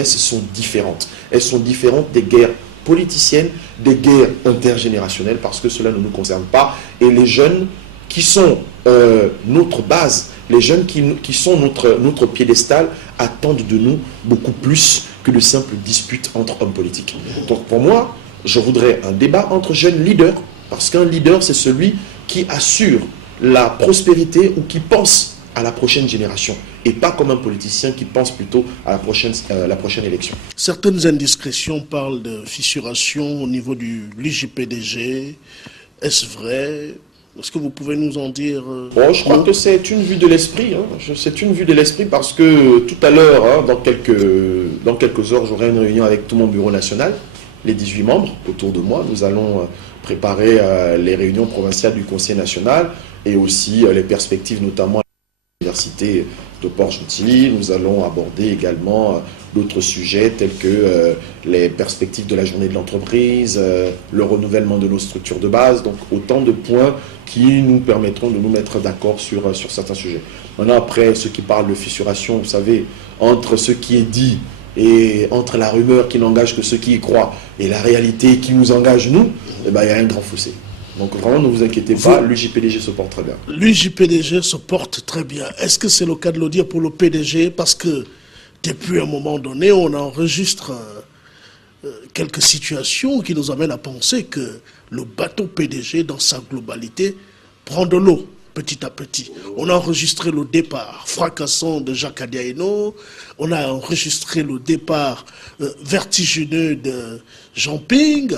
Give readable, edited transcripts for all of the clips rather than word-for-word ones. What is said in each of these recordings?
jeunesse sont différentes. Elles sont différentes des guerres politiciennes, des guerres intergénérationnelles, parce que cela ne nous concerne pas. Et les jeunes qui sont notre base, les jeunes qui sont notre piédestal, attendent de nous beaucoup plus que de simples disputes entre hommes politiques. Donc pour moi, je voudrais un débat entre jeunes leaders, parce qu'un leader, c'est celui qui assure la prospérité ou qui pense à la prochaine génération, et pas comme un politicien qui pense plutôt à la prochaine élection. Certaines indiscrétions parlent de fissuration au niveau du l'UJPDG. Est-ce vrai? Est-ce que vous pouvez nous en dire Bon, je crois que c'est une vue de l'esprit. C'est une vue de l'esprit parce que tout à l'heure, dans quelques heures, j'aurai une réunion avec tout mon bureau national, les 18 membres autour de moi. Nous allons préparer les réunions provinciales du Conseil national et aussi les perspectives, notamment à l'université de Port-Gentil. Nous allons aborder également d'autres sujets tels que les perspectives de la journée de l'entreprise, le renouvellement de nos structures de base. Donc autant de points qui nous permettront de nous mettre d'accord sur certains sujets. Maintenant, après, ceux qui parlent de fissuration, vous savez, entre ce qui est dit et entre la rumeur qui n'engage que ceux qui y croient et la réalité qui nous engage nous, eh ben, il y a un grand fossé. Donc vraiment, ne vous inquiétez pas, l'UJPDG se porte très bien. L'UJPDG se porte très bien. Est-ce que c'est le cas de le dire pour le PDG? Parce que depuis un moment donné, on enregistre quelques situations qui nous amènent à penser que le bateau PDG, dans sa globalité, prend de l'eau petit à petit. On a enregistré le départ fracassant de Jacques Adiaïno, on a enregistré le départ vertigineux de Jean Ping,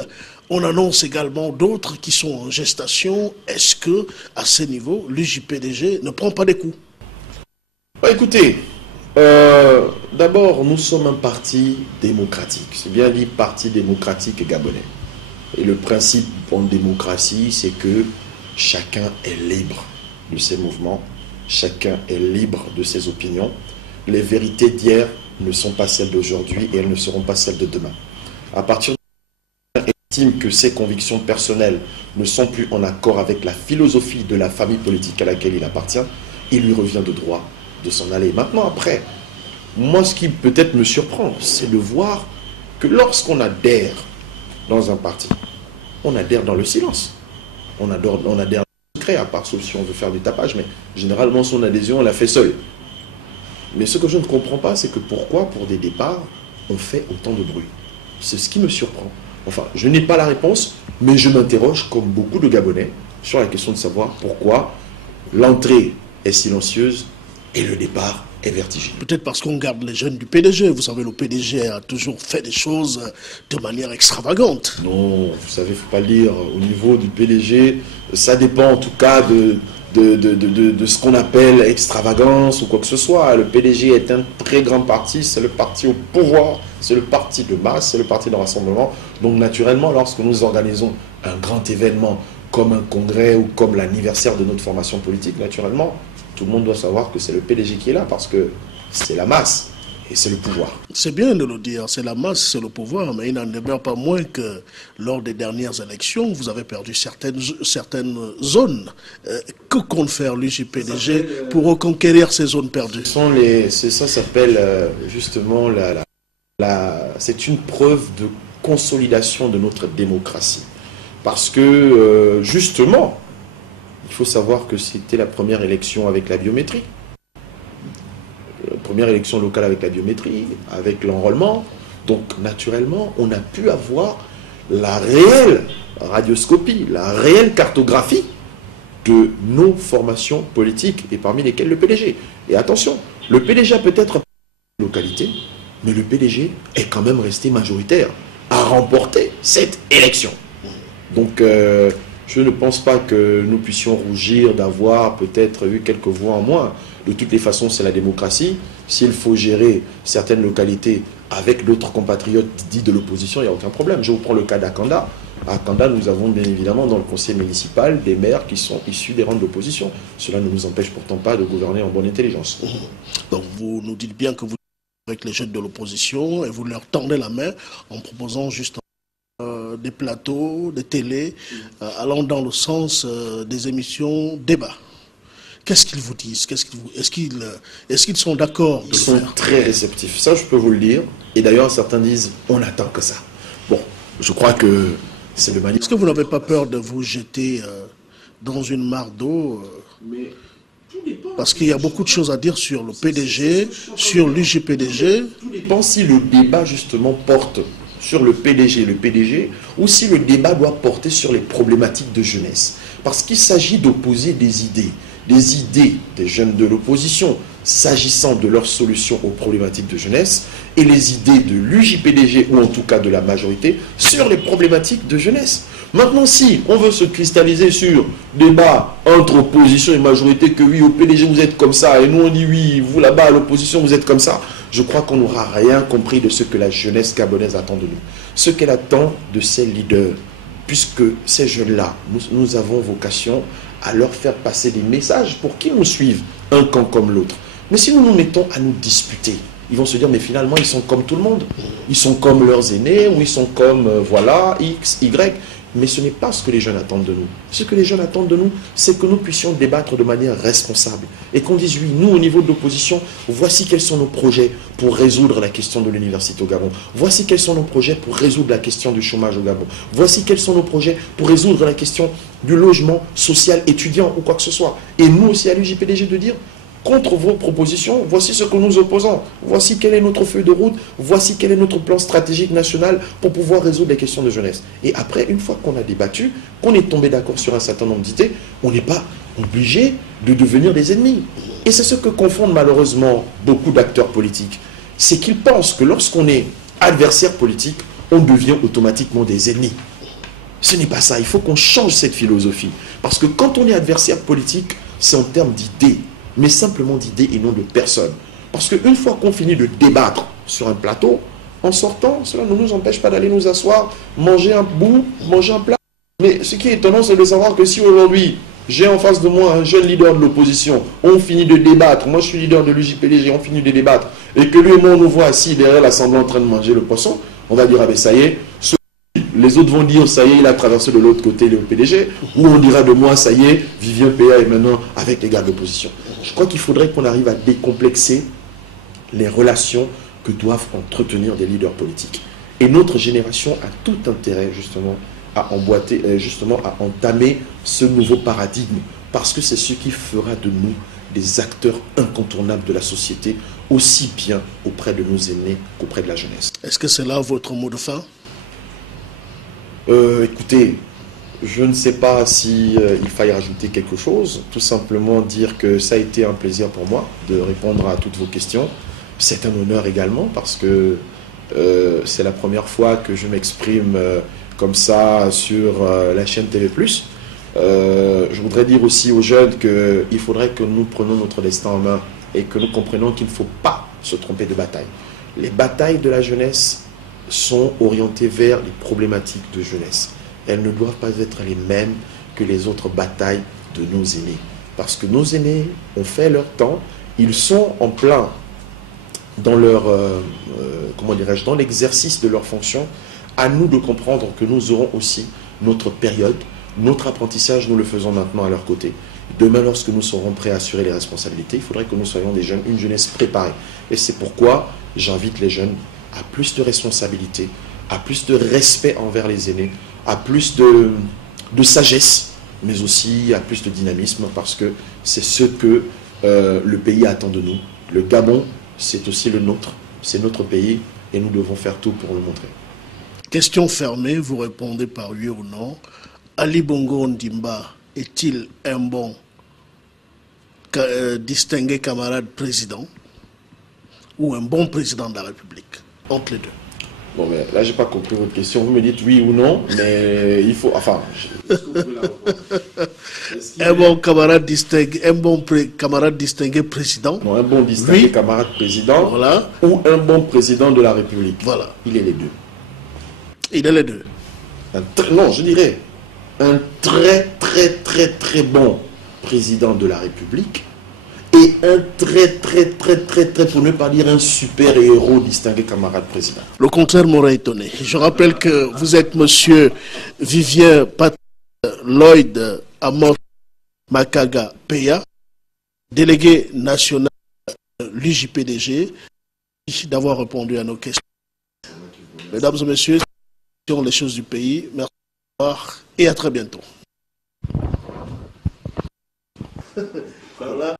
on annonce également d'autres qui sont en gestation. Est-ce que, à ce niveau, l'UJPDG ne prend pas des coups? Écoutez, d'abord, nous sommes un parti démocratique. C'est bien dit parti démocratique gabonais. Et le principe en démocratie, c'est que chacun est libre de ses mouvements, chacun est libre de ses opinions. Les vérités d'hier ne sont pas celles d'aujourd'hui et elles ne seront pas celles de demain. À partir estime que ses convictions personnelles ne sont plus en accord avec la philosophie de la famille politique à laquelle il appartient, il lui revient de droit de s'en aller. Maintenant, après, moi, ce qui peut-être me surprend, c'est de voir que lorsqu'on adhère dans un parti, on adhère dans le silence. On adhère dans le secret, à part sauf si on veut faire du tapage, mais généralement, son adhésion, on l'a fait seul. Mais ce que je ne comprends pas, c'est que pourquoi, pour des départs, on fait autant de bruit. C'est ce qui me surprend. Enfin, je n'ai pas la réponse, mais je m'interroge, comme beaucoup de Gabonais, sur la question de savoir pourquoi l'entrée est silencieuse et le départ est vertigineux. Peut-être parce qu'on garde les jeunes du PDG. Vous savez, le PDG a toujours fait des choses de manière extravagante. Non, vous savez, il ne faut pas le dire. Au niveau du PDG, ça dépend en tout cas de ce qu'on appelle extravagance ou quoi que ce soit. Le PDG est un très grand parti, c'est le parti au pouvoir, c'est le parti de masse, c'est le parti de rassemblement. Donc naturellement, lorsque nous organisons un grand événement comme un congrès ou comme l'anniversaire de notre formation politique, naturellement, tout le monde doit savoir que c'est le PDG qui est là parce que c'est la masse et c'est le pouvoir. C'est bien de le dire, c'est la masse, c'est le pouvoir, mais il n'en demeure pas moins que lors des dernières élections, vous avez perdu certaines zones. Que compte faire l'UJPDG pour reconquérir ces zones perdues? Ça s'appelle justement c'est une preuve de consolidation de notre démocratie. Parce que justement, il faut savoir que c'était la première élection avec la biométrie. La première élection locale avec la biométrie, avec l'enrôlement. Donc, naturellement, on a pu avoir la réelle radioscopie, la réelle cartographie de nos formations politiques, et parmi lesquelles le PDG. Et attention, le PDG a peut-être une localité, mais le PDG est quand même resté majoritaire, a remporté cette élection. Donc, je ne pense pas que nous puissions rougir d'avoir peut-être eu quelques voix en moins. De toutes les façons, c'est la démocratie. S'il faut gérer certaines localités avec d'autres compatriotes dits de l'opposition, il n'y a aucun problème. Je vous prends le cas d'Akanda. À Akanda, nous avons bien évidemment dans le conseil municipal des maires qui sont issus des rangs de l'opposition. Cela ne nous empêche pourtant pas de gouverner en bonne intelligence. Donc vous nous dites bien que vous êtes avec les jeunes de l'opposition et vous leur tendez la main en proposant justement des plateaux, des télés, allant dans le sens des émissions débat. qu'est-ce qu'ils vous disent? Est-ce qu'ils sont d'accord? Ils sont très réceptifs, ça je peux vous le dire. Et d'ailleurs, certains disent, on attend que ça. Bon, je crois que c'est le manière. Est-ce que vous n'avez pas peur de vous jeter dans une mare d'eau parce qu'il y a beaucoup de choses à dire sur le PDG, sur l'UJPDG. Tout dépend si le débat justement porte sur le PDG, ou si le débat doit porter sur les problématiques de jeunesse. Parce qu'il s'agit d'opposer des idées des jeunes de l'opposition s'agissant de leurs solutions aux problématiques de jeunesse, et les idées de l'UJPDG, ou en tout cas de la majorité, sur les problématiques de jeunesse. Maintenant, si on veut se cristalliser sur débat entre opposition et majorité, que oui, au PDG vous êtes comme ça, et nous on dit oui, vous là-bas à l'opposition vous êtes comme ça, je crois qu'on n'aura rien compris de ce que la jeunesse gabonaise attend de nous. Ce qu'elle attend de ses leaders, puisque ces jeunes-là, nous avons vocation à leur faire passer des messages pour qu'ils nous suivent, un camp comme l'autre. Mais si nous nous mettons à nous disputer, ils vont se dire, mais finalement, ils sont comme tout le monde. Ils sont comme leurs aînés, ou ils sont comme, voilà, X, Y. Mais ce n'est pas ce que les jeunes attendent de nous. Ce que les jeunes attendent de nous, c'est que nous puissions débattre de manière responsable. Et qu'on dise, oui, nous, au niveau de l'opposition, voici quels sont nos projets pour résoudre la question de l'université au Gabon. Voici quels sont nos projets pour résoudre la question du chômage au Gabon. Voici quels sont nos projets pour résoudre la question du logement social étudiant ou quoi que ce soit. Et nous aussi, à l'UJPDG, de dire, contre vos propositions, voici ce que nous opposons. Voici quelle est notre feuille de route. Voici quel est notre plan stratégique national pour pouvoir résoudre les questions de jeunesse. Et après, une fois qu'on a débattu, qu'on est tombé d'accord sur un certain nombre d'idées, on n'est pas obligé de devenir des ennemis. Et c'est ce que confondent malheureusement beaucoup d'acteurs politiques. C'est qu'ils pensent que lorsqu'on est adversaire politique, on devient automatiquement des ennemis. Ce n'est pas ça. Il faut qu'on change cette philosophie. Parce que quand on est adversaire politique, c'est en termes d'idées, mais simplement d'idées et non de personnes. Parce qu'une fois qu'on finit de débattre sur un plateau, en sortant, cela ne nous empêche pas d'aller nous asseoir, manger un bout, manger un plat. Mais ce qui est étonnant, c'est de savoir que si aujourd'hui, j'ai en face de moi un jeune leader de l'opposition, on finit de débattre, moi je suis leader de l'UJPDG, on finit de débattre, et que lui et moi on nous voit assis derrière l'Assemblée en train de manger le poisson, on va dire, ah ben ça y est, les autres vont dire, ça y est, il a traversé de l'autre côté le PDG, ou on dira de moi, ça y est, Vivien PA est maintenant avec les gars de l'opposition. Je crois qu'il faudrait qu'on arrive à décomplexer les relations que doivent entretenir des leaders politiques. Et notre génération a tout intérêt justement à emboîter, à entamer ce nouveau paradigme, parce que c'est ce qui fera de nous des acteurs incontournables de la société, aussi bien auprès de nos aînés qu'auprès de la jeunesse. Est-ce que c'est là votre mot de fin? Écoutez, je ne sais pas si il faille rajouter quelque chose, tout simplement dire que ça a été un plaisir pour moi de répondre à toutes vos questions. C'est un honneur également parce que c'est la première fois que je m'exprime comme ça sur la chaîne TV+. Je voudrais dire aussi aux jeunes qu'il faudrait que nous prenions notre destin en main et que nous comprenions qu'il ne faut pas se tromper de bataille. Les batailles de la jeunesse sont orientées vers les problématiques de jeunesse. Elles ne doivent pas être les mêmes que les autres batailles de nos aînés. Parce que nos aînés ont fait leur temps, ils sont en plein dans leur, dans l'exercice de leur fonction. À nous de comprendre que nous aurons aussi notre période, notre apprentissage, nous le faisons maintenant à leur côté. Demain, lorsque nous serons prêts à assurer les responsabilités, il faudrait que nous soyons des jeunes, une jeunesse préparée. Et c'est pourquoi j'invite les jeunes à plus de responsabilité, à plus de respect envers les aînés, à plus de sagesse, mais aussi à plus de dynamisme, parce que c'est ce que le pays attend de nous. Le Gabon, c'est aussi le nôtre, c'est notre pays, et nous devons faire tout pour le montrer. Question fermée, vous répondez par oui ou non. Ali Bongo Ondimba est-il un bon distingué camarade président ou un bon président de la République? Entre les deux. Bon, mais là, je n'ai pas compris votre question. Vous me dites oui ou non, mais il faut... Enfin... Un bon camarade distingué, camarade distingué président. Non, un bon distingué camarade président, voilà. Ou un bon président de la République. Voilà. Il est les deux. Il est les deux. Non, je dirais un très bon président de la République et un très, pour ne pas dire un super héros distingué camarade président. Le contraire m'aurait étonné. Je rappelle que vous êtes monsieur Vivien Pat Lloyd Amor Makaga Peya. délégué national l'UJPDG, d'avoir répondu à nos questions. Mesdames et messieurs, sur les choses du pays, merci et à très bientôt. Voilà.